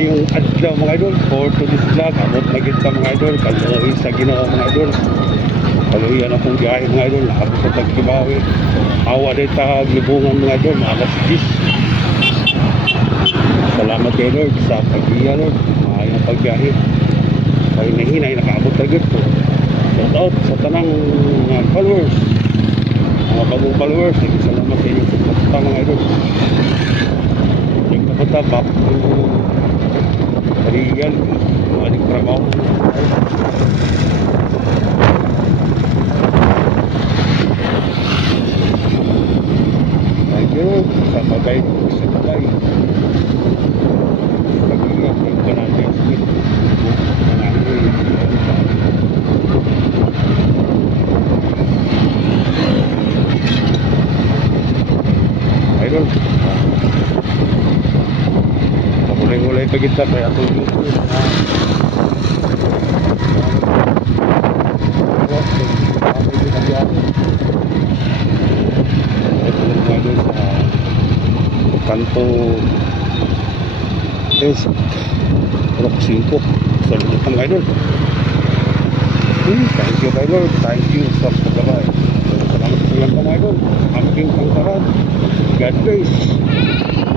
Maayong adlaw mga idol. For today's vlog, amot na kita mga idol. Kaluoy sa Ginoo mga idol. Kaluoyan akong biyahe mga idol. Ako sa Tagkibawi. Awa din ta libungan mga idol. Alas 10. Salamat kay Lord sa pag-iya Lord. Maayong pagbiyahe. Kaya nahinay nakaabot na gito. Shout out sa tanang followers. Mga bagong followers. Salamat sa inyong suporta mga idol. Yung kapunta back to real maling trabaho. Thank you sa bagay sa bagay. Pag-iyak yung kananay speed. Idol, mulai-mulai pa kita kaya itong YouTube sa kanto is Rock 5 sa lutang idol. Thank you idol, thank you sa pagkabay. Salamat sa ilang mga idol, aking pangkaran. God bless.